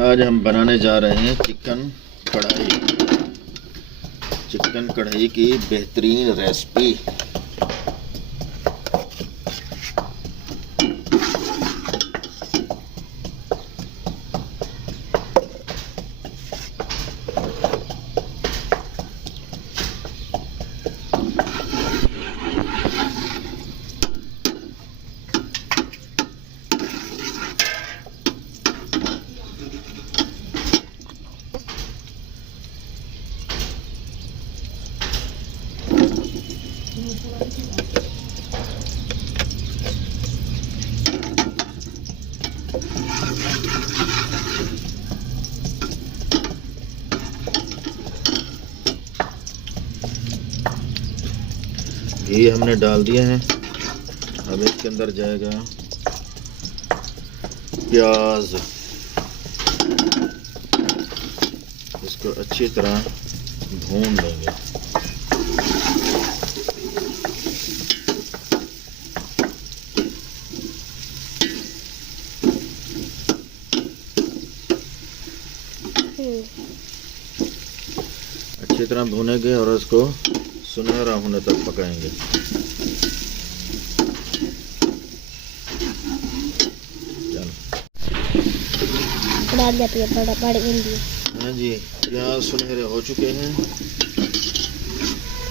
आज हम बनाने जा रहे हैं चिकन कढ़ाई की बेहतरीन रेसिपी। घी हमने डाल दिया है। अब इसके अंदर जाएगा प्याज। इसको अच्छी तरह भून लेंगे। अच्छी तरह भूनेंगे और इसको सुनहरा होने तक पकाएंगे। हाँ जी, प्याज सुनहरे हो चुके हैं।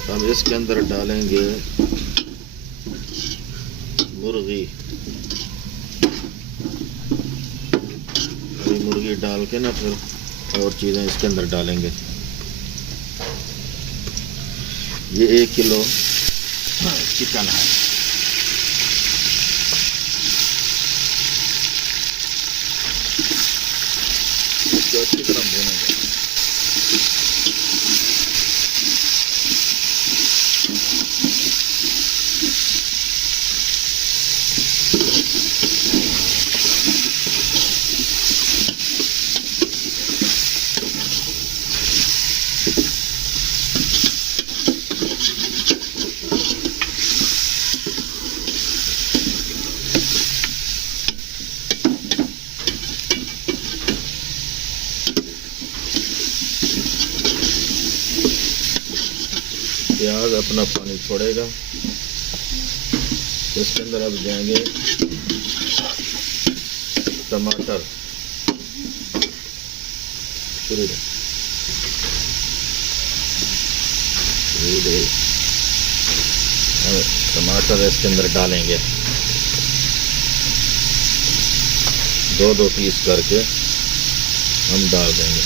अब इसके अंदर डालेंगे मुर्गी। अभी मुर्गी डाल के ना फिर और चीज़ें इसके अंदर डालेंगे। ये 1 किलो चिकन है। इसको अच्छी तरह भूनेंगे। प्याज अपना पानी छोड़ेगा। इसके अंदर अब जाएंगे टमाटर। टमाटर इसके अंदर डालेंगे 2-2 पीस करके हम डाल देंगे।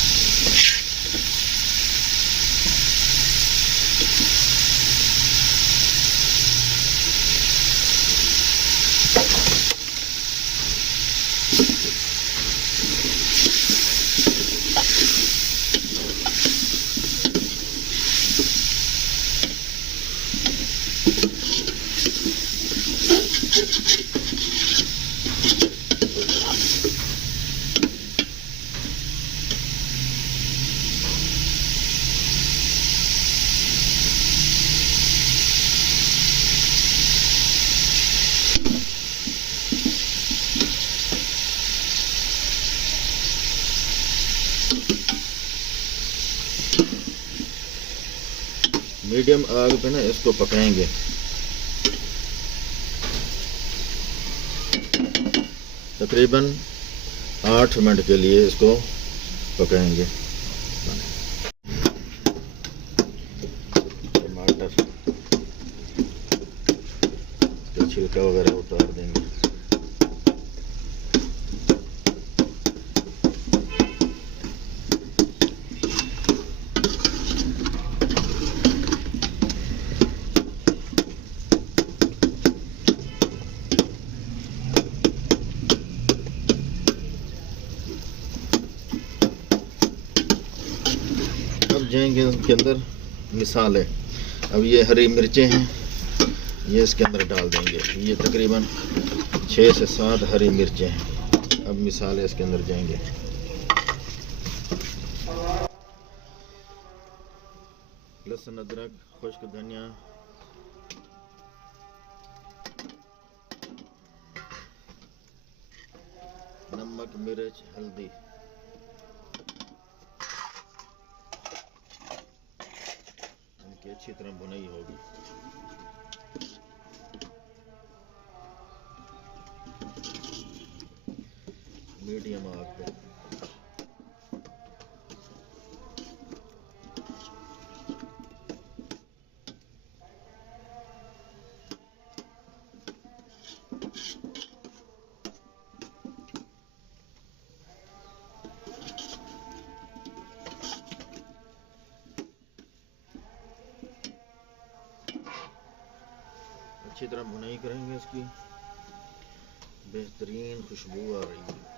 मीडियम आग पे ना इसको पकाएंगे। तकरीबन 8 मिनट के लिए इसको पकाएंगे। टमाटर का छिलका वगैरह उतार देंगे। जाएंगे इसके अंदर मिसाले। अब ये हरी मिर्चें हैं, ये इसके अंदर डाल देंगे। ये तकरीबन 6 से 7 हरी मिर्चें हैं। अब मिसाले इसके अंदर जाएंगे। लहसुन, अदरक, खुश्क धनिया, नमक, मिर्च, हल्दी। अच्छी तरह भुनाई होगी। मीडियम आग पे। अच्छी तरह भुनाई करेंगे, इसकी बेहतरीन खुशबू आ रही है।